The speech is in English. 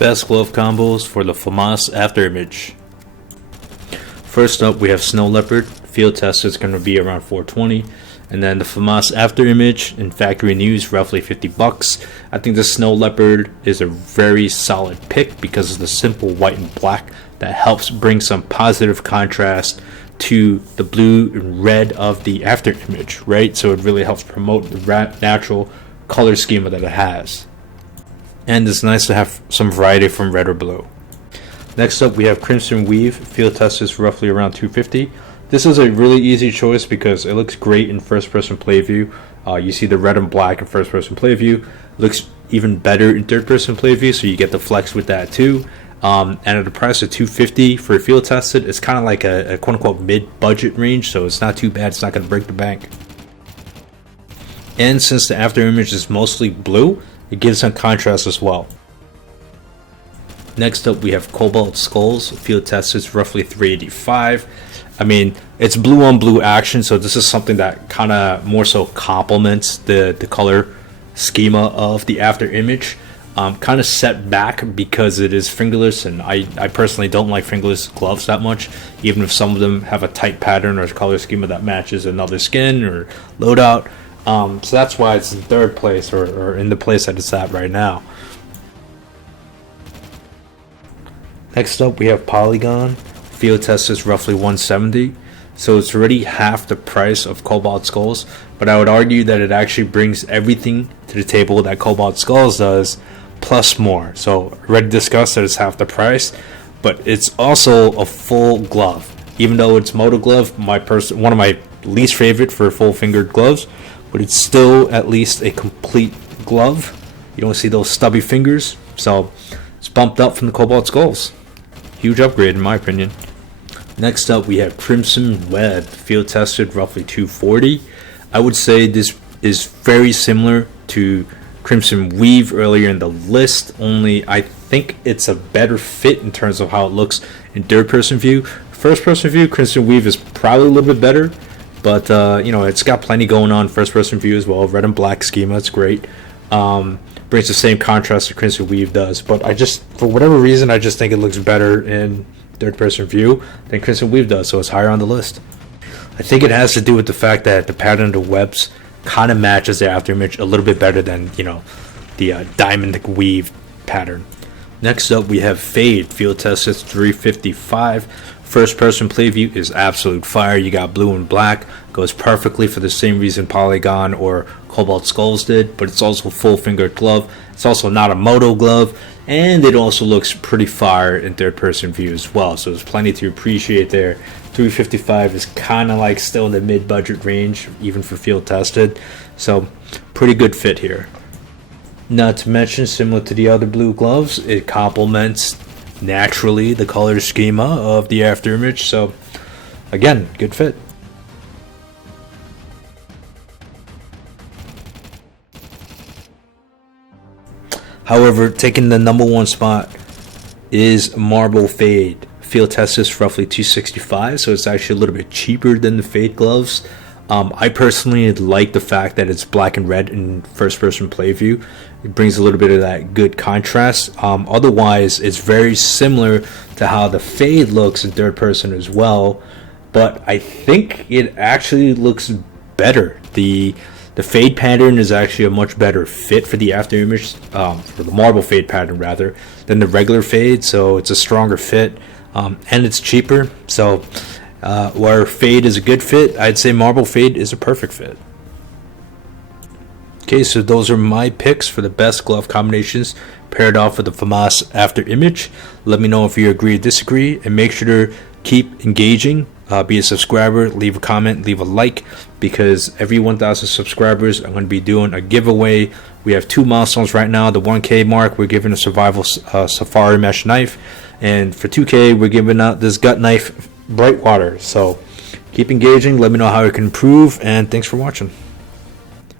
Best glove combos for the Famas Afterimage. First up, we have Snow Leopard. Field tested is going to be around 420. And then the Famas Afterimage in factory news, roughly 50 bucks. I think the Snow Leopard is a very solid pick because of the simple white and black that helps bring some positive contrast to the blue and red of the Afterimage, right? So it really helps promote the natural color schema that it has. And it's nice to have some variety from red or blue. Next up, we have Crimson Weave. Field test is roughly around 250. This is a really easy choice because it looks great in first-person play view. You see the red and black in first-person play view. Looks even better in third-person play view, so you get the flex with that too. And at a price of $250 for field tested, it's kind of like a quote-unquote mid-budget range, so it's not too bad. It's not going to break the bank. And since the Afterimage is mostly blue, it gives some contrast as well. Next up, we have Cobalt Skulls. Field test is roughly 385. I mean, it's blue on blue action, so this is something that kind of more so complements the color schema of the Afterimage. Kind of set back because it is fingerless, and I personally don't like fingerless gloves that much, even if some of them have a tight pattern or color schema that matches another skin or loadout. So that's why it's in third place, or in the place that it's at right now. Next up, we have Polygon. Field test is roughly 170, so it's already half the price of Cobalt Skulls, but I would argue that it actually brings everything to the table that Cobalt Skulls does, plus more. So already discussed that it's half the price, but it's also a full glove. Even though it's moto glove, one of my least favorite for full fingered gloves, but it's still at least a complete glove. You don't see those stubby fingers, so it's bumped up from the Cobalt Skulls. Huge upgrade in my opinion. Next up, we have Crimson Web. Field tested roughly 240. I would say this is very similar to Crimson Weave earlier in the list, only I think it's a better fit in terms of how it looks in third person view. First person view, Crimson Weave is probably a little bit better, but it's got plenty going on first person view as well. Red and black schema, it's great. Brings the same contrast that Crimson Weave does, but for whatever reason, I just think it looks better in third person view than Crimson Weave does, so it's higher on the list. I think it has to do with the fact that the pattern of the webs kind of matches the Afterimage a little bit better than the diamond weave pattern. Next up, we have Fade. Field test is 355. First person play view is absolute fire. You got blue and black, goes perfectly for the same reason Polygon or Cobalt Skulls did, but it's also a full fingered glove. It's also not a moto glove, and it also looks pretty fire in third person view as well, so there's plenty to appreciate there. 355 is kind of like still in the mid budget range even for field tested, so pretty good fit here. Not to mention, similar to the other blue gloves, it complements naturally the color schema of the Afterimage, so again, good fit. However, taking the number one spot is Marble Fade. Field test is roughly 265, so it's actually a little bit cheaper than the Fade gloves. I personally like the fact that it's black and red in first person play view. It brings a little bit of that good contrast. Otherwise, it's very similar to how the Fade looks in third person as well, but I think it actually looks better. The Fade pattern is actually a much better fit for the Afterimage, for the Marble Fade pattern rather, than the regular Fade, so it's a stronger fit, and it's cheaper. So where Fade is a good fit, I'd say Marble Fade is a perfect fit. Okay, so those are my picks for the best glove combinations paired off with the Famas Afterimage. Let me know if you agree or disagree, and make sure to keep engaging. Be a subscriber, leave a comment, leave a like, because every 1,000 subscribers I'm going to be doing a giveaway. We have 2 milestones right now. The 1K mark, we're giving a survival safari mesh knife, and for 2K we're giving out this gut knife bright water. So keep engaging, let me know how it can improve, and thanks for watching.